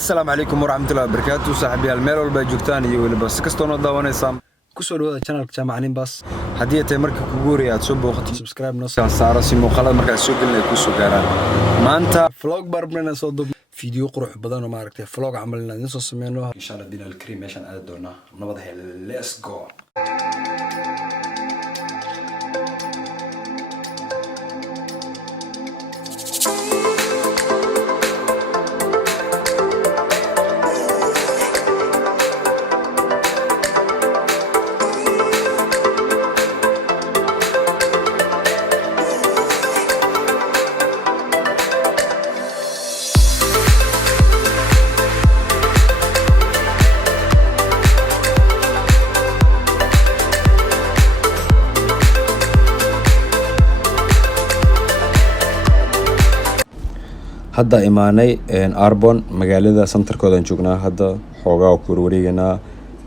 السلام عليكم ورحمة الله وبركاته. صاحبي الميل والبا joogtaan iyo waliba si kastoo noo daawanaysaa ku soo dhawaada channelka Jaama nimbuzz hadii ay markii ku guuriyay aad soo booqatay subscribe noo saaro si muuqaalada marka soo galnay ku soo gaaraan maanta vlog barbana soo dub video qurux badan oo maaragtay vlog camalna in soo sameeyno insha Allah dinal kareem meeshan aad doona nabad hel let's go. hadda imaanay Arbon magaalada centerkoodan joognaa hadda xoogaa ku wareeganaa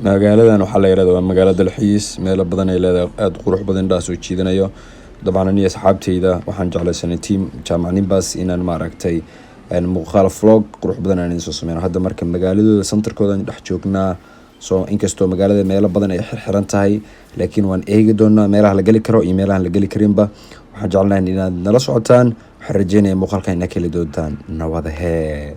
magaaladan waxa la yiraahdaa magaalada dalxiis meel badan ay leedahay aad qurux badan dhaas oo jiidanayo dabcan aniga asxaabteyda waxaan jeclaysanay team Jaama nimbuzz inaan maaragtay muqal vlog qurux badan aan soo sameeyno hadda marka magaalada centerkoodan dhex joognaa soo inkastoo magaalada meel badan ay xirxiran tahay laakiin waan eegi doonaa meelaha la gali karo iyo meelaha la gali karinba waxaan jeclahay inaad nala socotaan حرجيني مقال كان ناكل دودان نوضه هي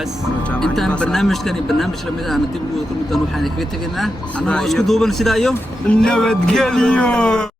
بس انت برنامج كان برنامج لمده انا دب كل مدن waxaan kaga tagnaa anagoo isku duuban sida iyo nabad geliyo